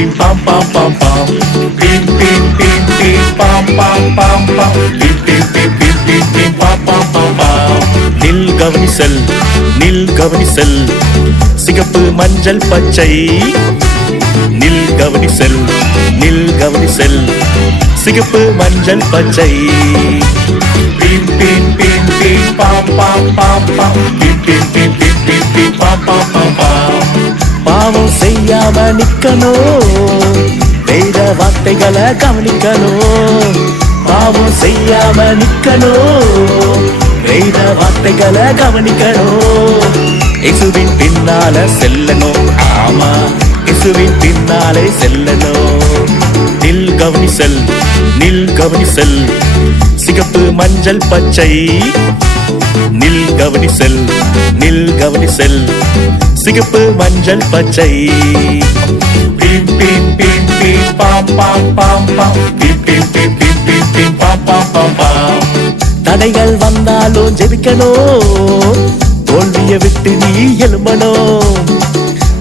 pim pam pam pam pam. Pim pim pim pim pam pam pam pam. Pim pim pim pim pim pim pam pam pam pam. நில் கவனி செல், நில் கவனி செல், சிகப்பு மஞ்சள் பச்சை. நில் கவனி செல், நில் கவனி செல், சிகப்பு மஞ்சள் பச்சை. Pim pim pim pim pam pam pam pam. Pim pim pim pim pim pim pam pam pam pam. பாவம் செய்யாம நிக்கணும், வேத வார்த்தைகளை கவனிக்கணும். பாவம் செய்யாம நிக்கணும், வேத வார்த்தைகளை கவனிக்கணும். இயேசுவின் பின்னால செல்லணும், ஆமா இயேசுவின் பின்னாலே செல்லணும். நில் கவனி செல், நில் கவனி செல், சிகப்பு மஞ்சள் பச்சை. நில் கவனி செல், நில் கவனி செல், சிகப்பு மஞ்சள் பச்சை. Pim pim pim pim pam pam pam pam. Pim pim pim pim pim pim pam pam pam pam. தடைகள் வந்தாலும் ஜெபிக்கணும், தோல்வியை விட்டு நீ எழும்பணும்.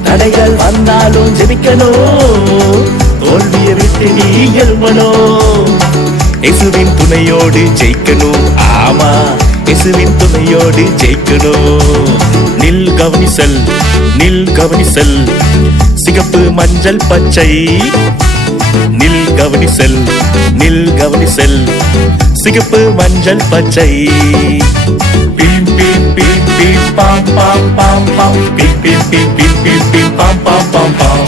தடைகள் வந்தாலும் ஜெபிக்கணும், தோல்வியை விட்டு நீ எழும்பணும். இயேசுவின் துணையோடு ஜெயிக்கணும், ஆமா இயேசுவின் துணையோடு ஜெயிக்கணும். நில் கவனி செல், நில் கவனி செல், சிகப்பு மஞ்சள் பச்சை. நில் கவனி செல், நில் கவனி செல், சிகப்பு மஞ்சள் பச்சை. Pim pim pim pim pam pam pam pam. Pim pim pim pim pim pim pam pam pam pam.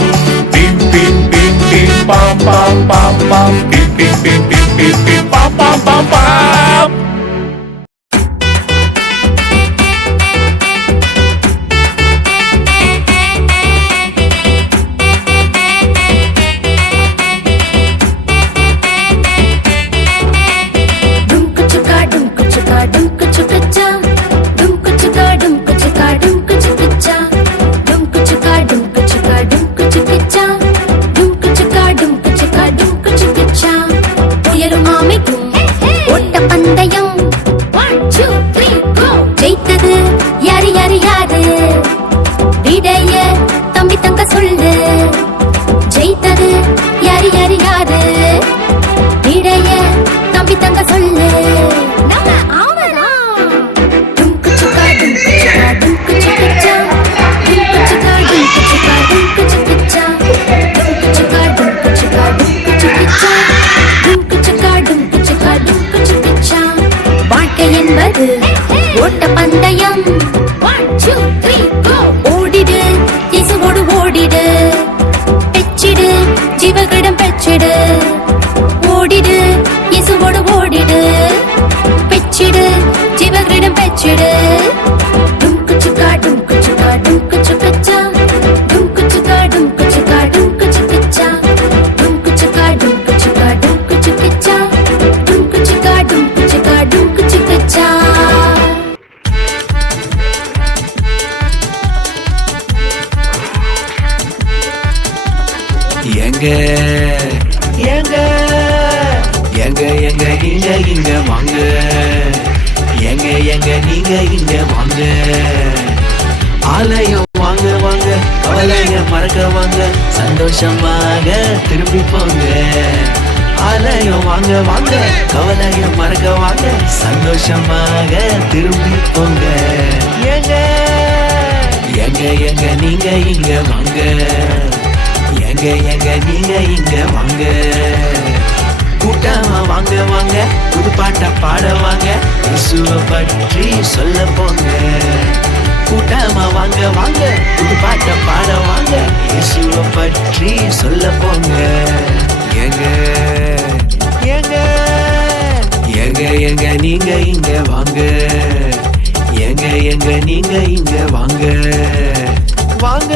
Pim pim pim pim pam pam pam pam. Pim pim pim pim pim pim pam pam pam pam. எங்க எங்க எங்க எங்க நீங்க இங்க வாங்க, எங்க எங்க நீங்க இங்க வாங்க. ஆலயம் வாங்க வாங்க, கவலைய மறக்க வாங்க, சந்தோஷமாக திரும்பி போங்க. ஆலயம் வாங்க வாங்க, கவலைய மறக்க வாங்க, சந்தோஷமாக திரும்பி போங்க. எங்க எங்க எங்க நீங்க இங்க வாங்க, எங்க எங்க நீங்க இங்க வாங்க. கூட்டமா வாங்க வாங்க, புது பாட்ட பாட வாங்க, இயேசுவை பற்றி சொல்ல போங்க. கூட்டமா வாங்க வாங்க, புது பாட்ட பாட வாங்க, இயேசுவை பற்றி சொல்ல போங்க. எங்க எங்க எங்க எங்க நீங்க இங்க வாங்க, எங்க எங்க நீங்க இங்க வாங்க வாங்க.